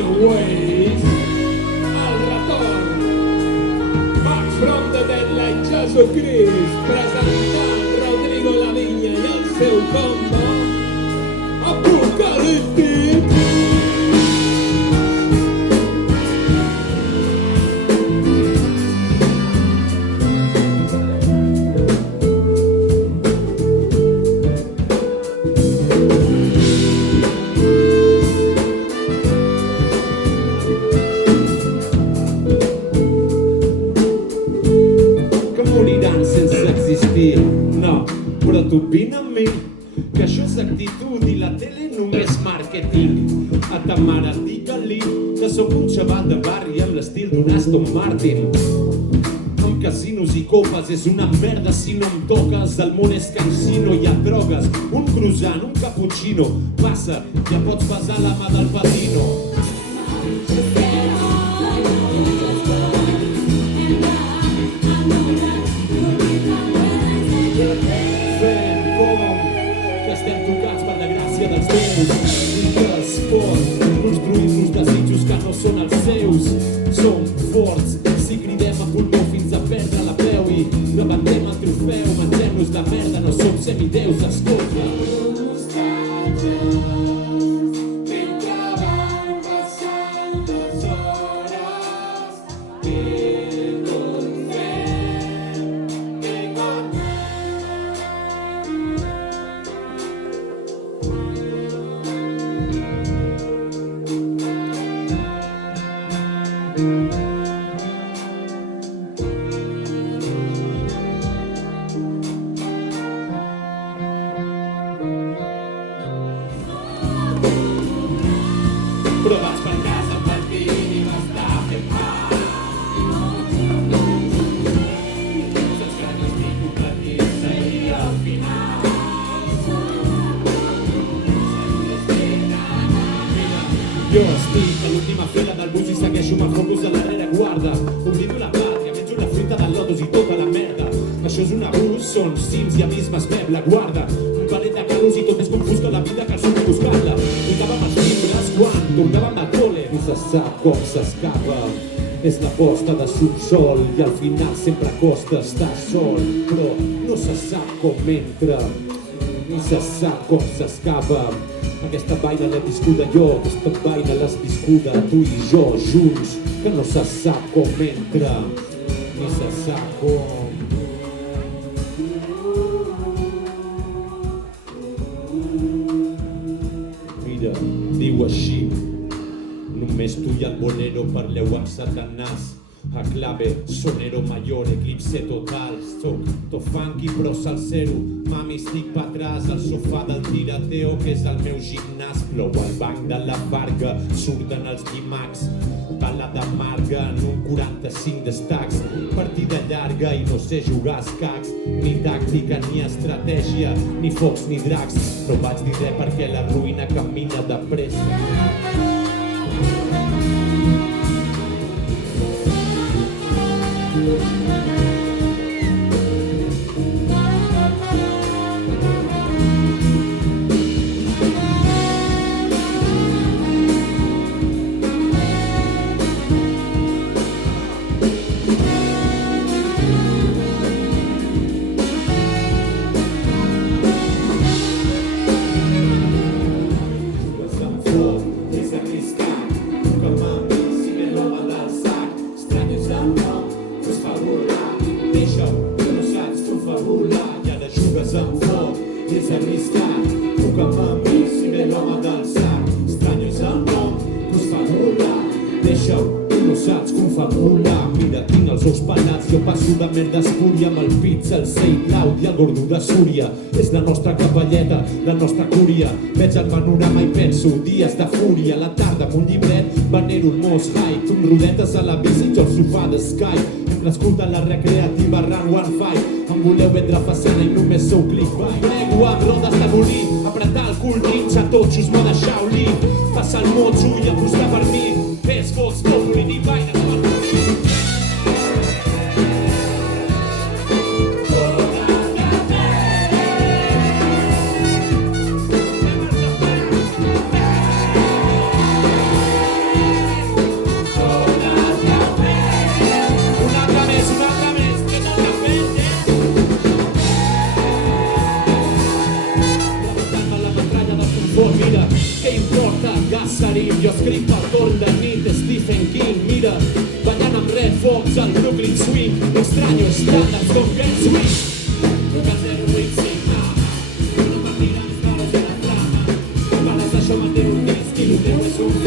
your ways. Al retorn, back from the dead like Jesucrist, presentant Rodrigo Lavinya i el seu combo apocalíptic. No, però tu vine amb mi, que això és actitud i la tele només màrqueting. A ta mare digue-li que sóc un xaval de barri amb l'estil d'un Aston Martin. Amb casinos i copes és una merda si no em toques. El món és cansino, hi ha drogues, un croissant, un cappuccino. Passa, ja pots besar la mà del padrino. Construir-nos desitjos que no són els seus. Som forts, si cridem a pulmó fins a perdre la peu i levantem el trofeu, mengem-nos la merda, no som semideus, escolta. Però vas per casa partint i vas estar fent mal. Saps que no estic competint, seria el final. Jo estic a l'última fila del bus i segueixo amb el focus a la rereguarda. Oblido la pàtria, menjo la fruita del lotus i tota la merda. Això és un abús, són cims i abismes, beb la guarda. Un palet de calos i tot és confús que la vida cal surt a buscar-la. Tocàvem els llibres quan tornàvem del col·le. No se sap com s'escapa, és la posta de subsol i al final sempre costa estar sol. Però no se sap com entra, ni se sap com s'escapa. Aquesta vaina l'he viscuda jo, aquesta vaina l'has viscuda tu i jo junts, que no se sap com entra, ni se sap com... Mira, diu així, només tu i el bolero parleu amb Satanàs. A clave, sonero mayor, eclipse total. Soc to funky però salsero. Mami, estic pa atrás al sofà del tirateo que és el meu gimnàs. Plou al banc de la Farga, surten els llimacs. Balada amarga en un 45 d'estacs. Partida llarga i no sé jugar a escacs. Ni tàctica, ni estratègia, ni focs ni dracs. No vaig dir res perquè la ruïna camina de pressa. El Seid Laud i el gordo de Súria és la nostra capelleta, la nostra cúria. Veig el panorama i penso dies de fúria. A la tarda amb un llibret venero el Mos High. Tu amb rodetes a la bici, jo al sofà de Skype. Hem nascut a la recreativa Run One Five. Em voleu vendre façana i només sou clickbait. Prego amb rodes de bolí, apretar el cul dins a totxos moda Shaolin. Passar el motxo i apostar per mi. És Vox Populi ni vaines per mi. Redfall, mira, què importa, Gassarim, jo escric pel torn de nit de Stephen King, mira, ballant amb Red Fox al Brooklyn Swing, extraño estàndards com Get Sweet, no cal ser ruït sin mama, no partirà les cares de la trama, parles d'això Mateu, que és qui el teu és un